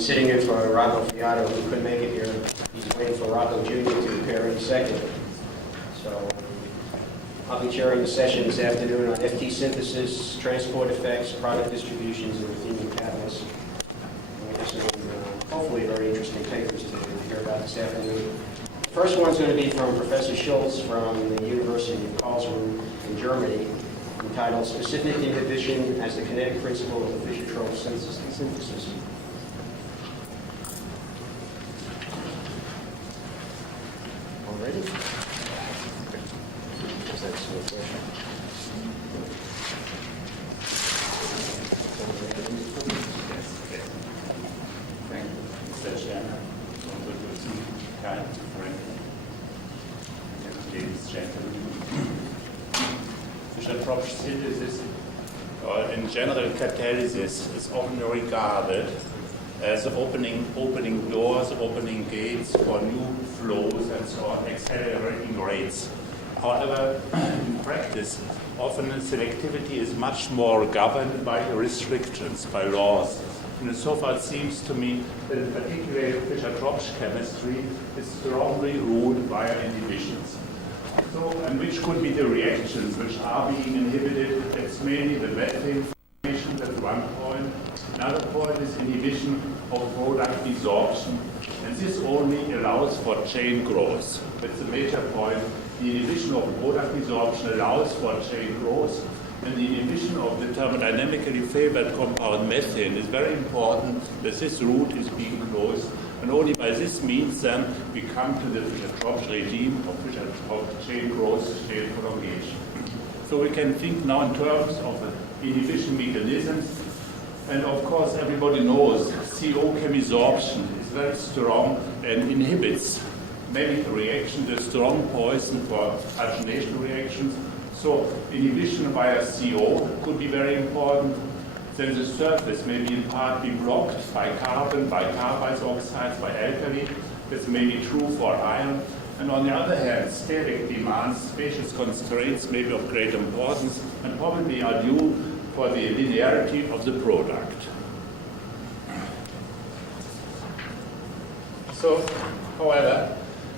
sitting in for Rocco Fiato, who couldn't make it here. He's waiting for Rocco Jr. to appear in a second. So I'll be chairing the session this afternoon on FT synthesis, transport effects, product distributions, and ruthenium catalysts. We have some hopefully very interesting papers to hear about this afternoon. The first one's going to be from Professor Schulz from the University of Karlsruhe in Germany, entitled Specific Inhibition as the Kinetic Principle of the Fischer-Tropsch Synthesis. Already? That's no question. Thank you, Mr. Chairman. Good to see kind friend. Ladies and gentlemen. Fischer-Tropsch synthesis, or in general catalysis, is often regarded as opening doors, opening gates for new flows and so on, accelerating rates. However, in practice, often selectivity is much more governed by restrictions, by laws. And so far it seems to me that particularly Fischer-Tropsch chemistry is strongly ruled via inhibitions. So, and which could be the reactions which are being inhibited? It's mainly the methane formation, that's one point. Another point is inhibition of product desorption. And this only allows for chain growth. That's a major point. The inhibition of product desorption allows for chain growth. And the inhibition of the thermodynamically favored compound methane is very important that this route is being closed. And only by this means then we come to the Fischer-Tropsch regime of chain growth, chain prolongation. So we can think now in terms of the inhibition mechanisms. And of course everybody knows CO chemisorption is very strong and inhibits many reactions, a strong poison for hydrogenation reactions. So inhibition via CO could be very important. Then the surface may be in part be blocked by carbon, by carbide oxides, by alkali. This may be true for iron. And on the other hand, steric demands, spacious constraints may be of great importance and probably are due for the linearity of the product. So, however,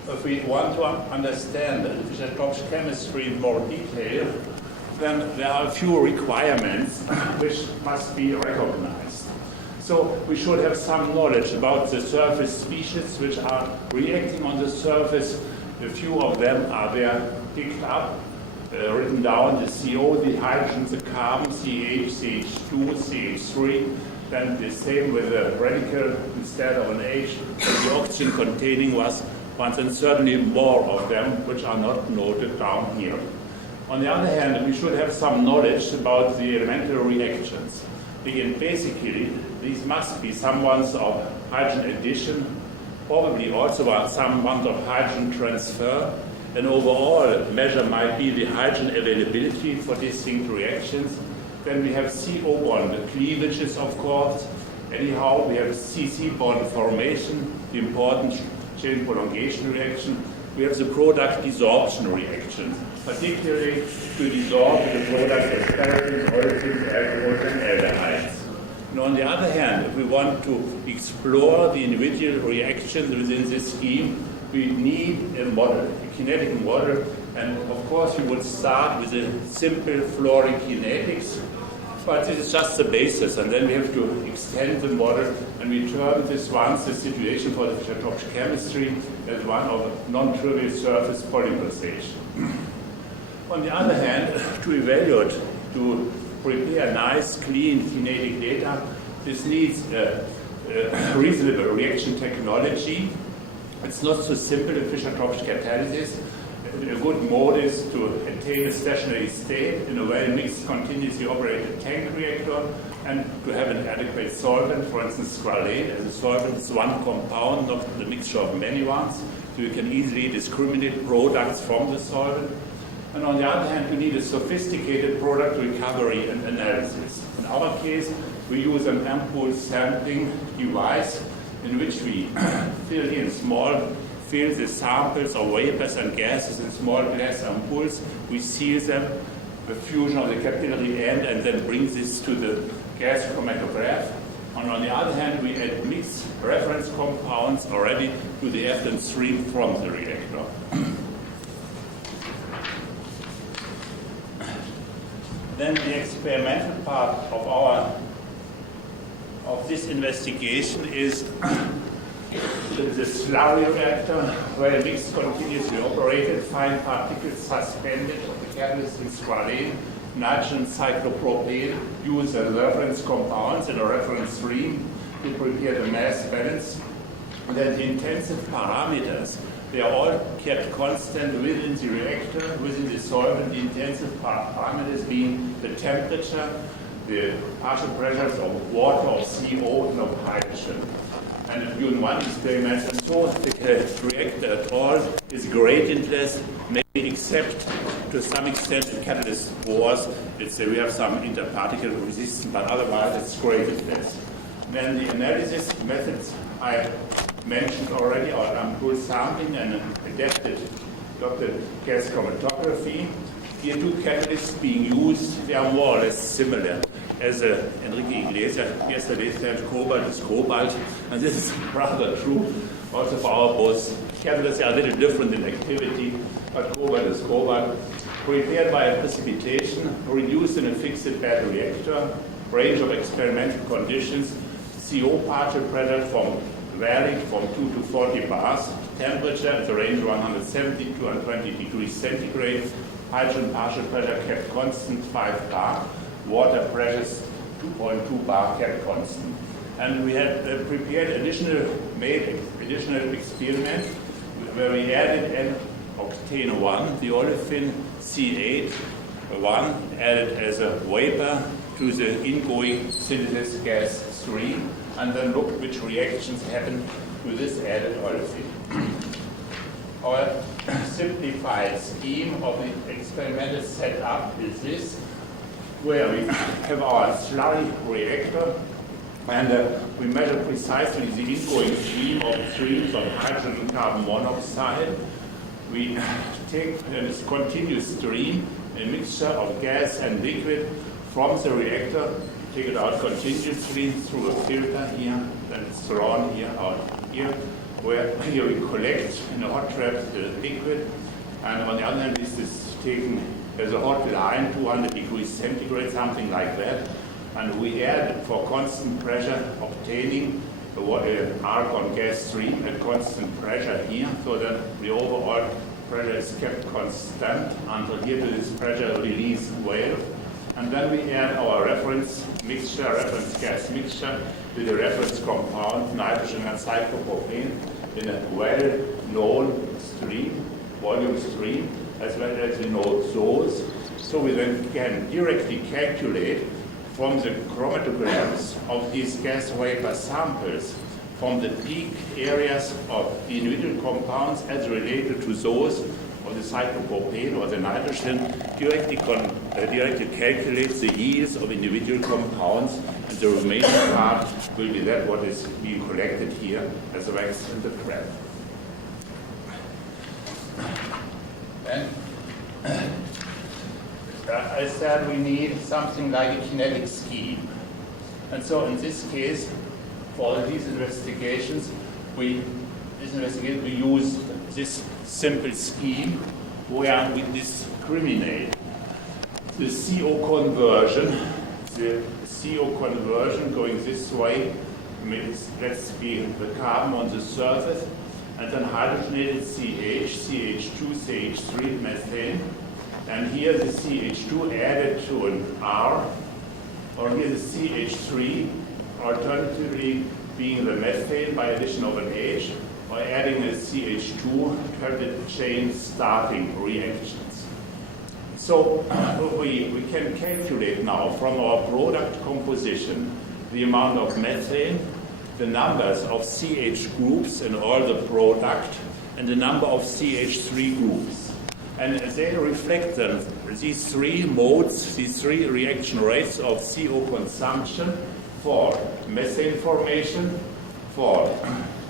if we want to understand the Fischer-Tropsch chemistry in more detail, then there are a few requirements which must be recognized. So we should have some knowledge about the surface species which are reacting on the surface. A few of them are there picked up, written down, the CO, the hydrogen, the carbon, CH, CH2, CH3, then the same with the radical instead of an H, the oxygen containing ones, and certainly more of them which are not noted down here. On the other hand, we should have some knowledge about the elemental reactions. Again, basically, these must be some ones of hydrogen addition, probably also some amount of hydrogen transfer. An overall measure might be the hydrogen availability for distinct reactions. Then we have CO bond cleavages, of course. Anyhow, we have CC bond formation, the important chain prolongation reaction. We have the product desorption reaction, particularly to dissolve the product as paraffins, olefins, alcohols, and aldehydes. And on the other hand, if we want to explore the individual reactions within this scheme, we need a model, a kinetic model. And of course, we would start with a simple fluoric kinetics, but this is just the basis. And then we have to extend the model, and we term this once the situation for the Fischer-Tropsch chemistry as one of non-trivial surface polymerization. On the other hand, to evaluate, to prepare nice, clean kinetic data, this needs a reasonable reaction technology. It's not so simple in Fischer-Tropsch catalysis. A good mode is to attain a stationary state in a well-mixed, continuously operated tank reactor, and to have an adequate solvent, for instance, squalane as a solvent is one compound, not the mixture of many ones, so you can easily discriminate products from the solvent. And on the other hand, you need a sophisticated product recovery and analysis. In our case, we use an impulse sampling device in which we fill in fill the samples of vapors and gases in small glass ampoules. We seal them with fusion of the capillary end and then bring this to the gas chromatograph. And on the other hand, we add mixed compounds already to the effluent stream from the reactor. Then the experimental part of this investigation is the slurry reactor, where a mix continuously operated, fine particles suspended of the catalyst in squalane, nitrogen cyclopropane, use as reference compounds in a reference stream to prepare the mass balance. And then the intensive parameters, they are all kept constant within the reactor, within the solvent. The intensive parameters being the temperature, the partial pressures of water, of CO, and of hydrogen. And during one experiment, and so the reactor at all is gradientless, maybe except to some extent the catalyst pores. We have some interparticle resistance, but otherwise it's gradientless. Then the analysis methods I mentioned already are ampoule sampling and adapted gas chromatography. Here two catalysts being used, they are more or less similar. As Enrique Iglesias yesterday said, cobalt is cobalt, and this is rather true. Also for our both catalysts are a little different in activity, but cobalt is cobalt. Prepared by precipitation, reduced in a fixed bed reactor, range of experimental conditions, CO partial pressure varying from 2 to 40 bars, temperature at the range of 170 to 120 degrees centigrade, hydrogen partial pressure kept constant 5 bar, water pressures 2.2 bar kept constant. And we had prepared additional experiment where we added N-octane 1, the olefin C8-1, added as a vapor to the ingoing synthesis gas stream, and then look which reactions happen to this added olefin. Our simplified scheme of the experimental setup is this, where we have our slurry reactor, and we measure precisely the ingoing stream of streams of hydrogen and carbon monoxide. We take this continuous stream, a mixture of gas and liquid from the reactor, take it out continuously through a filter here, then it's drawn here, out here, where here we collect in a hot trap the liquid, and on the other hand this is taken as a hot line, 200 degrees centigrade, something like that, and we add for constant pressure, obtaining the argon gas stream at constant pressure here, so that the overall pressure is kept constant until here to this pressure release valve. And then we add our reference gas mixture with the reference compound, nitrogen and cyclopropane, in a well-known stream, volume stream, as well as we know those. So we then can directly calculate from the chromatograms of these gas vapor samples from the peak areas of the individual compounds as related to those of the cyclopropane or the nitrogen, directly calculate the yields of individual compounds, and the remaining part will be that what is being collected here as a wax in the trap. And I said we need something like a kinetic scheme. And so in this case, for these investigations, we use this simple scheme where we discriminate the CO conversion going this way means let's be the carbon on the surface, and then hydrogenated CH, CH2, CH3 methane, and here the CH2 added to an R, or here the CH3 alternatively being the methane by addition of an H, or adding a CH2 to have the chain starting reactions. So we can calculate now from our product composition the amount of methane, the numbers of CH groups in all the product, and the number of CH3 groups. And they reflect them, these three modes, these three reaction rates of CO consumption for methane formation, for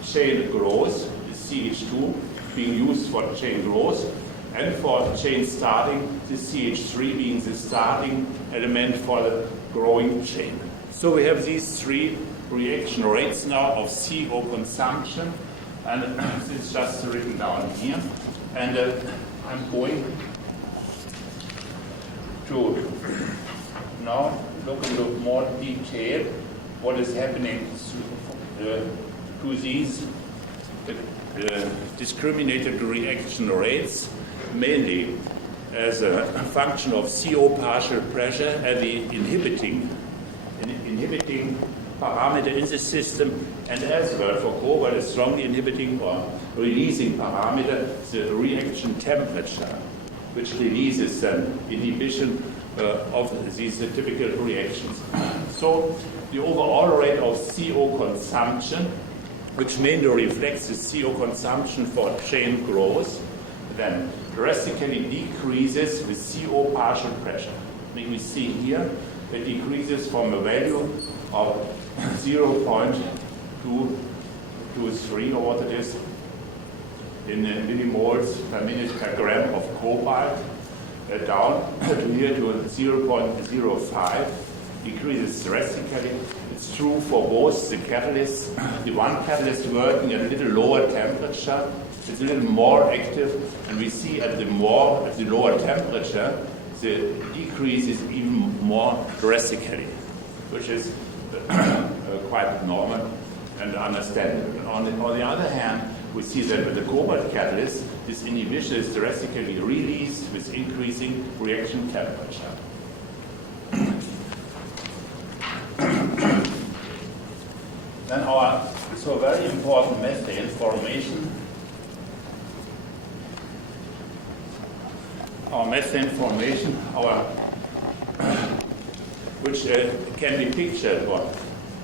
chain growth, the CH2 being used for chain growth, and for chain starting, the CH3 being the starting element for the growing chain. So we have these three reaction rates now of CO consumption, and this is just written down here. And I'm going to now look into more detail what is happening to these discriminated reaction rates, mainly as a function of CO partial pressure and the inhibiting parameter in the system, and as well for cobalt, a strongly inhibiting or releasing parameter, the reaction temperature, which releases an inhibition of these typical reactions. So the overall rate of CO consumption, which mainly reflects the CO consumption for chain growth, then drastically decreases with CO partial pressure. We see here it decreases from a value of 0.223 or what it is in millimoles per minute per gram of cobalt down to here to 0.05, decreases drastically. It's true for both the catalysts. The one catalyst working at a little lower temperature, it's a little more active, and we see at the lower temperature, the decrease is even more drastically, which is quite normal and understandable. On the other hand, we see that with the cobalt catalyst, this inhibition is drastically released with increasing reaction temperature. Then our so very important methane formation. Our methane formation, which can be pictured, what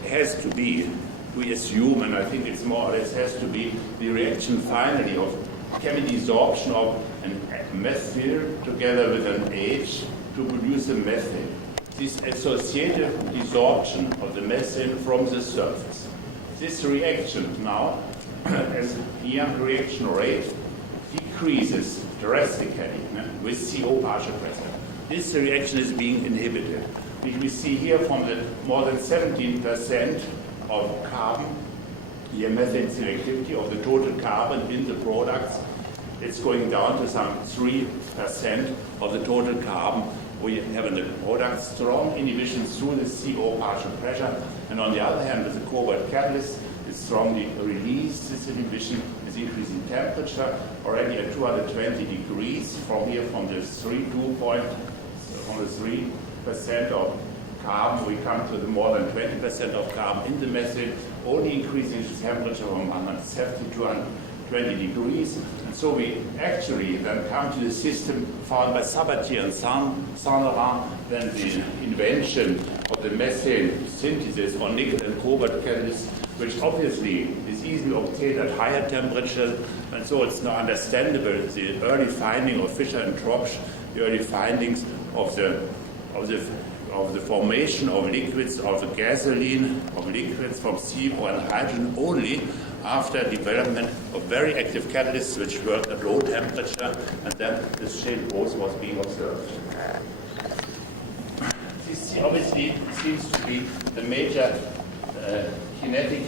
has to be, we assume, and I think it's more or less has to be the reaction finally of chemical desorption of a methyl together with an H to produce a methane. This associative desorption of the methane from the surface. This reaction now, as here reaction rate, decreases drastically with CO partial pressure. This reaction is being inhibited. We see here from the more than 17% of carbon, here methane selectivity of the total carbon in the products, it's going down to some 3% of the total carbon we have in the product. Strong inhibition through the CO partial pressure, and on the other hand, with the cobalt catalyst, it strongly releases this inhibition with increasing temperature, already at 220 degrees. From here, from the 3% of carbon, we come to the more than 20% of carbon in the methane, only increasing the temperature from 170 to 120 degrees. And so we actually then come to the system found by Sabatier and Saint-Laurent, then the invention of the methane synthesis on nickel and cobalt catalysts, which obviously is easily obtained at higher temperatures. And so it's now understandable the early finding of Fischer and Tropsch, the early findings of the formation of liquids, of the gasoline, of liquids from CO and hydrogen only after development of very active catalysts which work at low temperature, and then this chain growth was being observed. This obviously seems to be the major kinetic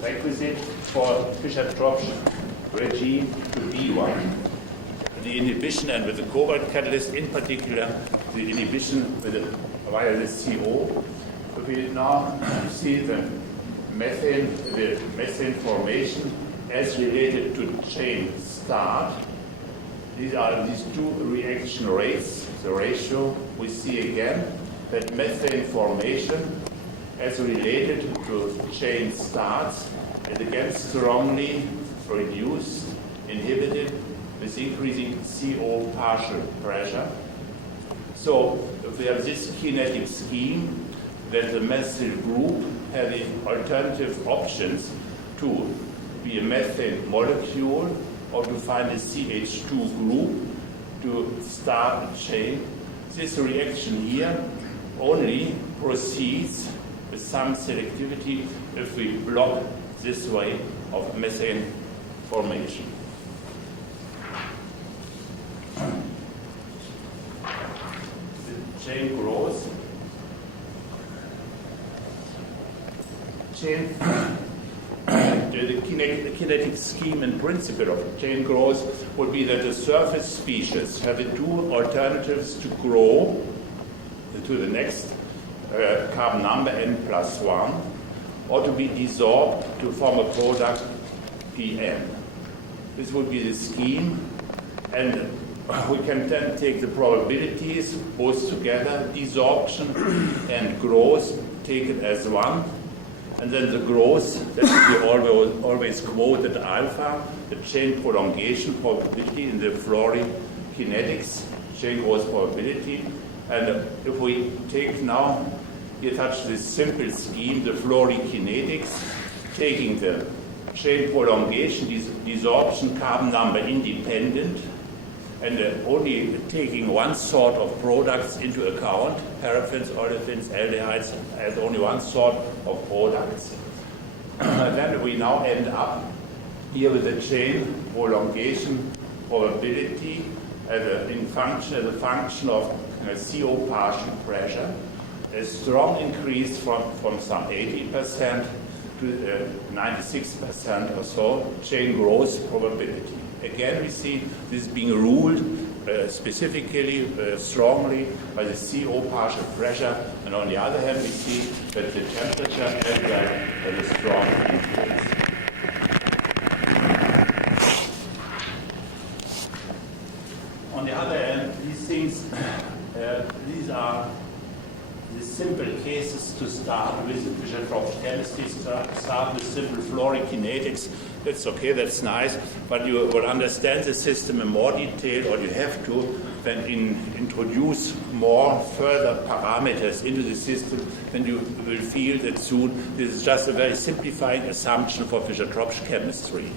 requisite for Fischer-Tropsch regime to be one. The inhibition, and with the cobalt catalyst in particular, the inhibition via the CO. We now see the methane formation as related to chain start. These are these two reaction rates, the ratio. We see again that methane formation as related to chain starts is again strongly reduced, inhibited with increasing CO partial pressure. So if we have this kinetic scheme, then the methyl group have the alternative options to be a methane molecule or to find a CH2 group to start a chain. This reaction here only proceeds with some selectivity if we block this way of methane formation. The chain grows. chain, the kinetic scheme and principle of chain growth would be that the surface species have the two alternatives to grow to the next carbon number n+1, or to be desorbed to form a product Pn. This would be the scheme, and we can then take the probabilities both together, desorption and growth, taken as one, and then the growth, that we always quoted alpha, the chain prolongation probability in the Flory kinetics, chain growth probability. And if we take now, here touch this simple scheme, the Flory kinetics, taking the chain prolongation, desorption, carbon number independent, and only taking one sort of products into account, paraffins, olefins, aldehydes, as only one sort of products. Then we now end up here with the chain prolongation probability as a function of CO partial pressure, a strong increase from some 80% to 96% or so chain growth probability. Again, we see this being ruled specifically, strongly by the CO partial pressure, and on the other hand, we see that the temperature as well has a strong increase. On the other hand, these things, these are the simple cases to start with. Fischer-Tropsch chemistry start with simple Flory kinetics. That's okay, that's nice, but you will understand the system in more detail, or you have to, then introduce more further parameters into the system, then you will feel that soon this is just a very simplifying assumption for Fischer-Tropsch chemistry.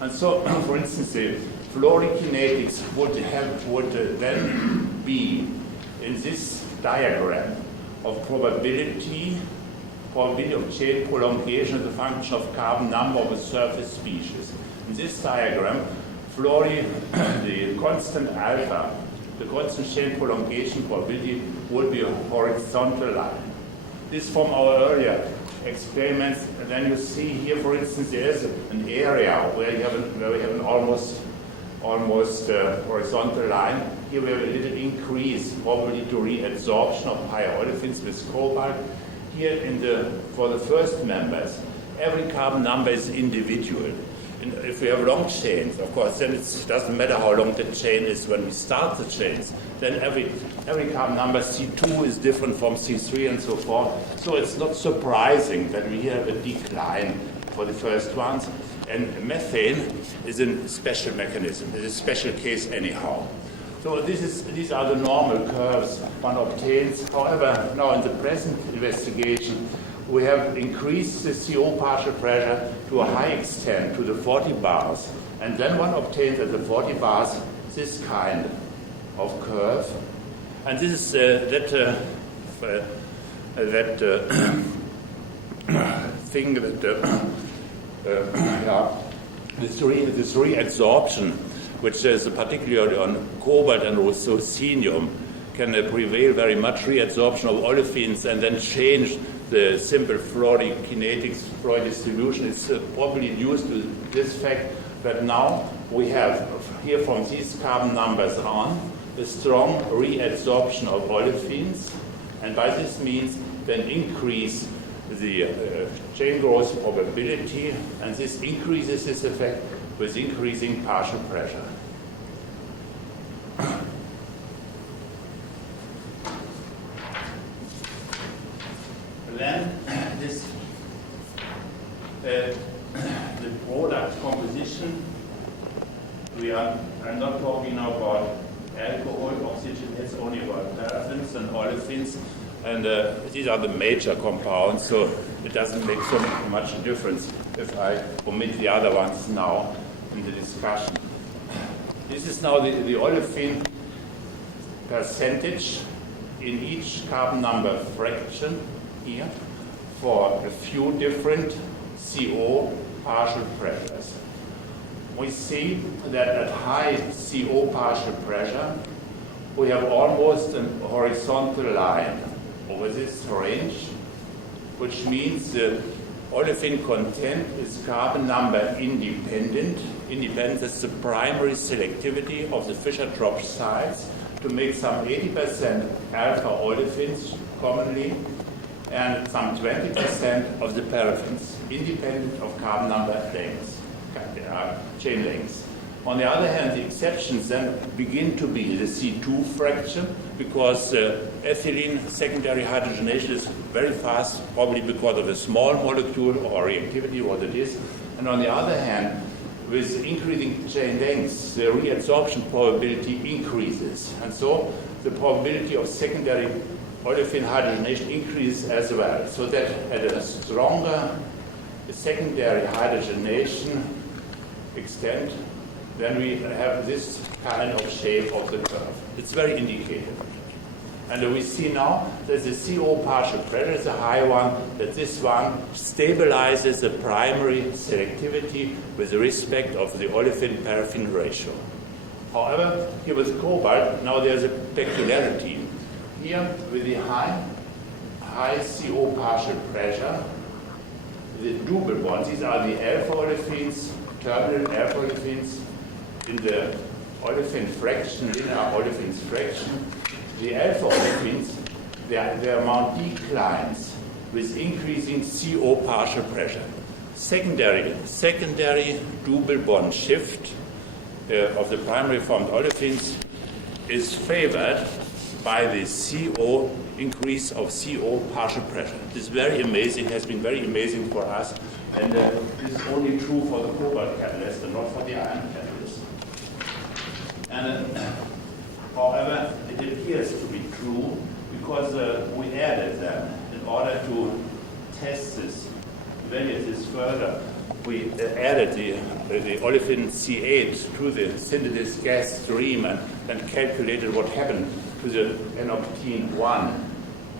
And so, for instance, the Flory kinetics would then be in this diagram of probability of chain prolongation as a function of carbon number of a surface species. In this diagram, Flory, the constant alpha, the constant chain prolongation probability would be a horizontal line. This from our earlier experiments, and then you see here, for instance, there is an area where we have an almost horizontal line. Here we have a little increase, probably to reabsorption of higher olefins with cobalt. Here for the first members, every carbon number is individual. And if we have long chains, of course, then it doesn't matter how long the chain is when we start the chains. Then every carbon number, C2 is different from C3 and so forth. So it's not surprising that we have a decline for the first ones. And methane is a special mechanism. It's a special case anyhow. So these are the normal curves one obtains. However, now in the present investigation, we have increased the CO partial pressure to a high extent, to the 40 bars. And then one obtains at the 40 bars this kind of curve. And this is thing that this reabsorption, which is particularly on cobalt and ruthenium, can prevail very much, reabsorption of olefins, and then change the simple Flory kinetics, Flory distribution. Is probably due to this fact that now we have here from these carbon numbers on a strong reabsorption of olefins, and by this means then increase the chain growth probability, and this increases this effect with increasing partial pressure. Then the product composition, I'm not talking now about alcohol, oxygen, it's only about paraffins and olefins, and these are the major compounds, so it doesn't make so much difference if I omit the other ones now in the discussion. This is now the olefin percentage in each carbon number fraction here for a few different CO partial pressures. We see that at high CO partial pressure, we have almost a horizontal line over this range, which means the olefin content is carbon number independent. Independent is the primary selectivity of the Fischer-Tropsch sites to make some 80% alpha olefins commonly and some 20% of the paraffins, independent of carbon number lengths, chain lengths. On the other hand, the exceptions then begin to be the C2 fraction, because ethylene secondary hydrogenation is very fast, probably because of a small molecule or reactivity, what it is. And on the other hand, with increasing chain lengths, the reabsorption probability increases. And so the probability of secondary olefin hydrogenation increases as well. So that at a stronger secondary hydrogenation extent, then we have this kind of shape of the curve. It's very indicative. And we see now that the CO partial pressure is a high one, that this one stabilizes the primary selectivity with respect of the olefin-paraffin ratio. However, here with cobalt, now there's a peculiarity. Here with the high CO partial pressure, the double bonds, these are the alpha olefins, terminal alpha olefins, in the olefin fraction, linear olefins fraction, the alpha olefins, their amount declines with increasing CO partial pressure. Secondary double bond shift of the primary formed olefins is favored by the CO increase of CO partial pressure. This is very amazing, has been very amazing for us, and this is only true for the cobalt catalyst and not for the iron catalyst. And however, it appears to be true because we added them in order to test this, validate this further. We added the olefin C8 to the synthesis gas stream and calculated what happened to the N-octene 1.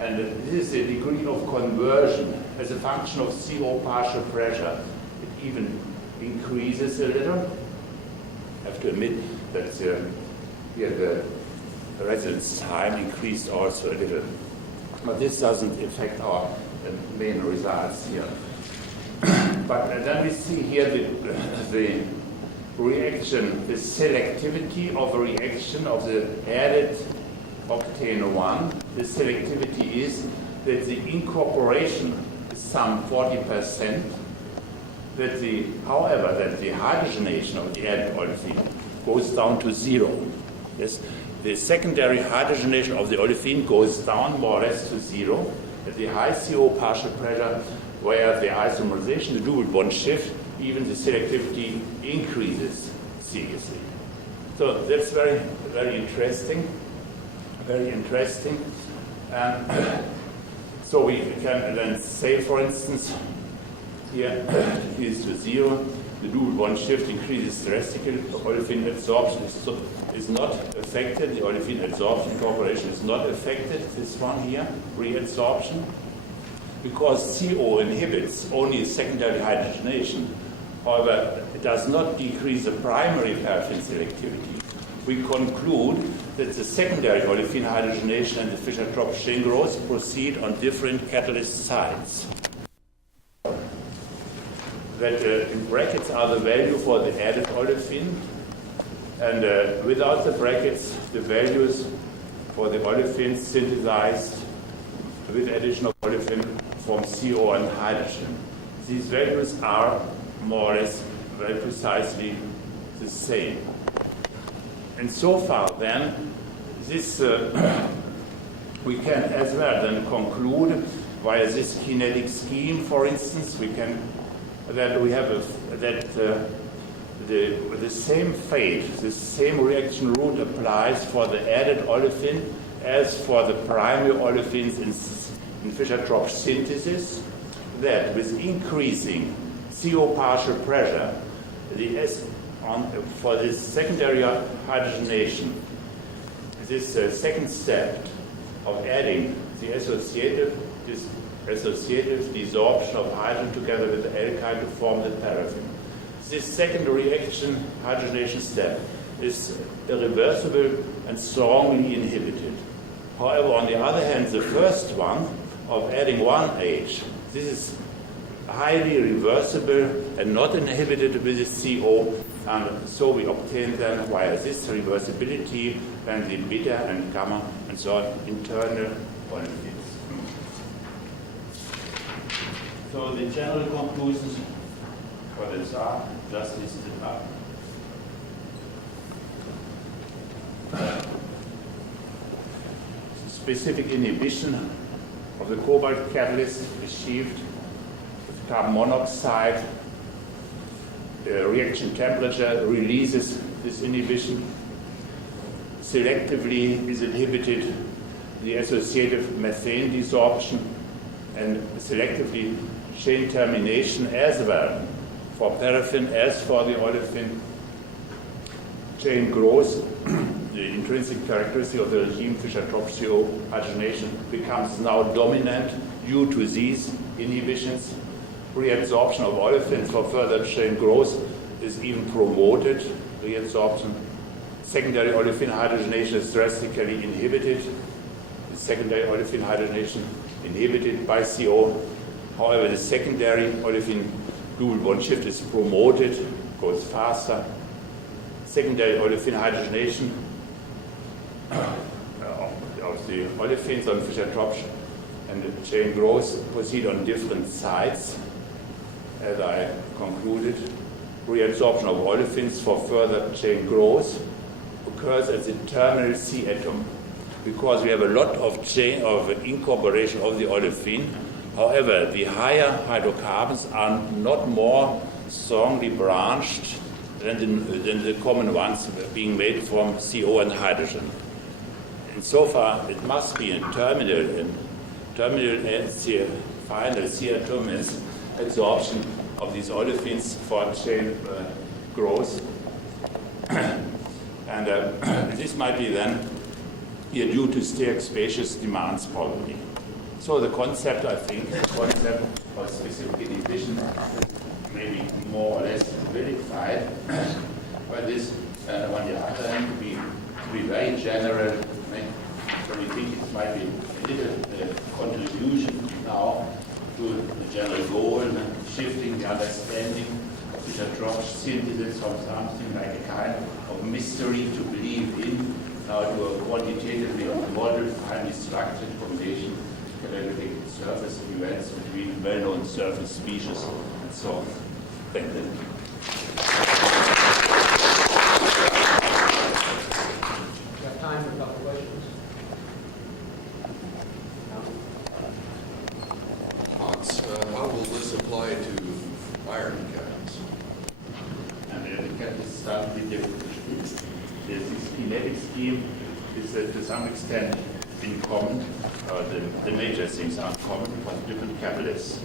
And this is the degree of conversion as a function of CO partial pressure. It even increases a little. I have to admit that here the residence time increased also a little. But this doesn't affect our main results here. But then we see here the reaction, the selectivity of a reaction of the added octane 1. The selectivity is that the incorporation is some 40%, however, that the hydrogenation of the added olefin goes down to 0. Yes? The secondary hydrogenation of the olefin goes down more or less to 0 at the high CO partial pressure, where the isomerization, the double bond shift, even the selectivity increases seriously. So that's very, very interesting. Very interesting. And so we can then say, for instance, here is to 0. The double bond shift increases drastically. The olefin absorption is not affected. The olefin absorption incorporation is not affected. This one here, reabsorption, because CO inhibits only secondary hydrogenation. However, it does not decrease the primary paraffin selectivity. We conclude that the secondary olefin hydrogenation and the Fischer-Tropsch chain growth proceed on different catalyst sites. That in brackets are the value for the added olefin, and without the brackets, the values for the olefins synthesized with additional olefin from CO and hydrogen. These values are more or less very precisely the same. And so far then, this we can as well then conclude via this kinetic scheme, for instance, we can that we have the same fate, the same reaction route applies for the added olefin as for the primary olefins in Fischer-Tropsch synthesis, that with increasing CO partial pressure, for this secondary hydrogenation, this second step of adding the associative desorption of hydrogen together with the alkyne to form the paraffin. This second reaction, hydrogenation step, is irreversible and strongly inhibited. However, on the other hand, the first one of adding one H, this is highly reversible and not inhibited with the CO, and so we obtain then via this reversibility then the beta and gamma and so on internal olefins. So the general conclusions for this are just listed up. Specific inhibition of the cobalt catalyst achieved with carbon monoxide. The reaction temperature releases this inhibition. Selectively is inhibited the associative methane desorption and selectively chain termination as well for paraffin as for the olefin. Chain growth, the intrinsic characteristic of the regime Fischer-Tropsch CO hydrogenation becomes now dominant due to these inhibitions. Reabsorption of olefins for further chain growth is even promoted. Reabsorption. Secondary olefin hydrogenation is drastically inhibited. The secondary olefin hydrogenation inhibited by CO. However, the secondary olefin double bond shift is promoted, goes faster. Secondary olefin hydrogenation of the olefins on Fischer-Tropsch and the chain growth proceed on different sides, as I concluded. Reabsorption of olefins for further chain growth occurs at the terminal C atom because we have a lot of chain of incorporation of the olefin. However, the higher hydrocarbons are not more strongly branched than the common ones being made from CO and hydrogen. And so far, it must be in terminal final C atom is absorption of these olefins for chain growth. And this might be then here due to steric spacious demands probably. So the concept, I think, the concept of specific inhibition maybe more or less verified, but this, on the other hand, to be very general. So we think it might be a little contribution now to the general goal, shifting the understanding of Fischer-Tropsch synthesis from something like a kind of mystery to believe in, now to a quantitatively modeled, finely structured formation, catalytic surface events between well-known surface species and so on. Thank you. We have time for a couple questions. Hans, how will this apply to iron catalysts? And the catalyst start with different. This kinetic scheme is to some extent in common. The major things are common for different catalysts.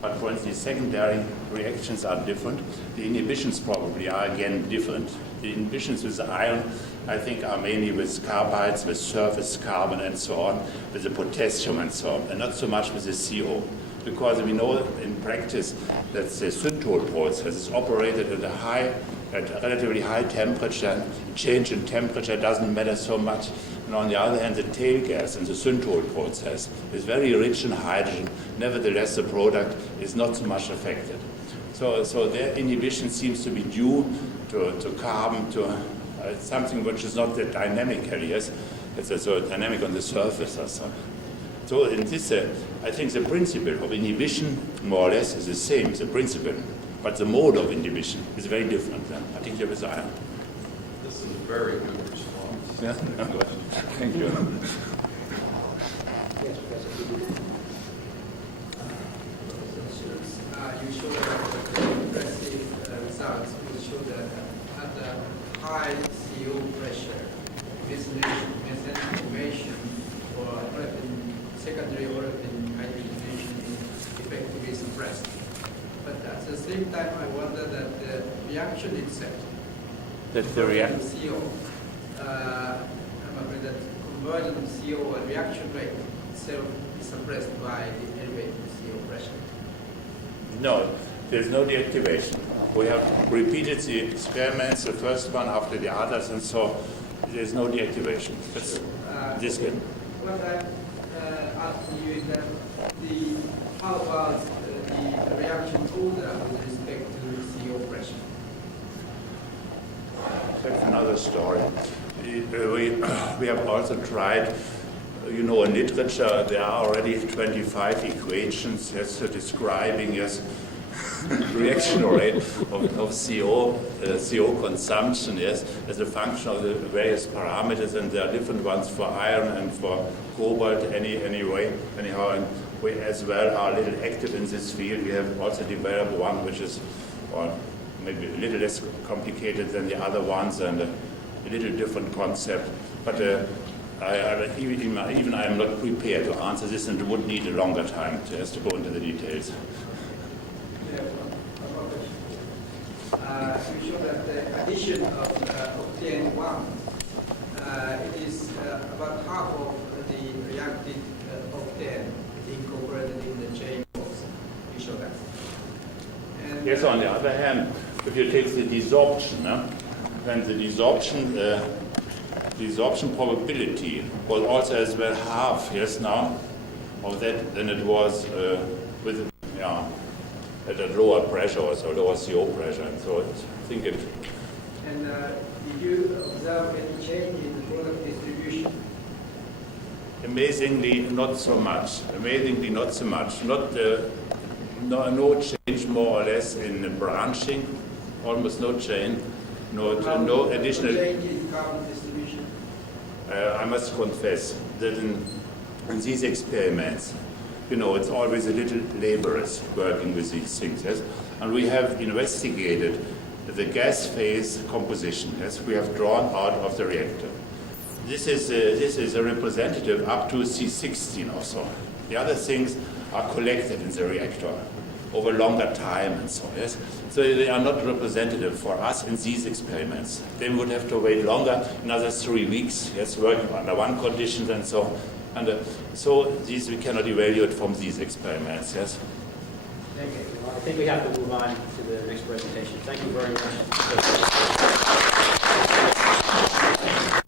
But for instance, secondary reactions are different. The inhibitions probably are again different. The inhibitions with the iron, I think, are mainly with carbides, with surface carbon and so on, with the potassium and so on, and not so much with the CO. Because we know in practice that the synthol process is operated at a relatively high temperature. Change in temperature doesn't matter so much. And on the other hand, the tail gas in the synthol process is very rich in hydrogen. Nevertheless, the product is not so much affected. So their inhibition seems to be due to carbon, to something which is not that dynamically, yes? It's so dynamic on the surface or so. So in this, I think the principle of inhibition, more or less, is the same, the principle. But the mode of inhibition is very different than particularly with iron. This is a very good response. Yeah. Thank you. Yes, Professor. You showed impressive results. You showed that at the high CO pressure, methane formation or secondary olefin hydrogenation is effectively suppressed. But at the same time, I wonder that the reaction itself, That's the reaction. CO, I'm afraid that conversion of CO and reaction rate itself is suppressed by the elevated CO pressure. No, there's no deactivation. We have repeated the experiments, the first one after the others, and so there's no deactivation. That's this good. What I'm asking you is that how about the reaction order with respect to CO pressure? That's another story. We have also tried, you know, in literature there are already 25 equations describing reaction rate of CO consumption as a function of the various parameters, and there are different ones for iron and for cobalt anyhow, and we as well are a little active in this field. We have also developed one which is maybe a little less complicated than the other ones and a little different concept, but even I am not prepared to answer this and would need a longer time to go into the details. You show that the addition of octane 1, it is about half of the reacted octane incorporated in the chain force. You show that. And, yes, on the other hand, if you take the desorption, then the desorption probability was also as well half, now, of that than it was at a lower pressure, also lower CO pressure, and so I think it. And did you observe any change in the product distribution? Amazingly, not so much. Amazingly, not so much. No change, more or less, in the branching. Almost no change. No additional. Change in carbon distribution. I must confess that in these experiments, it's always a little laborious working with these things, and we have investigated the gas phase composition, we have drawn out of the reactor. This is a representative up to C16 or so. The other things are collected in the reactor over longer time and so, So they are not representative for us in these experiments. They would have to wait longer, another 3 weeks, working under one condition and so. And so these we cannot evaluate from these experiments, Thank you. Well, I think we have to move on to the next presentation. Thank you very much.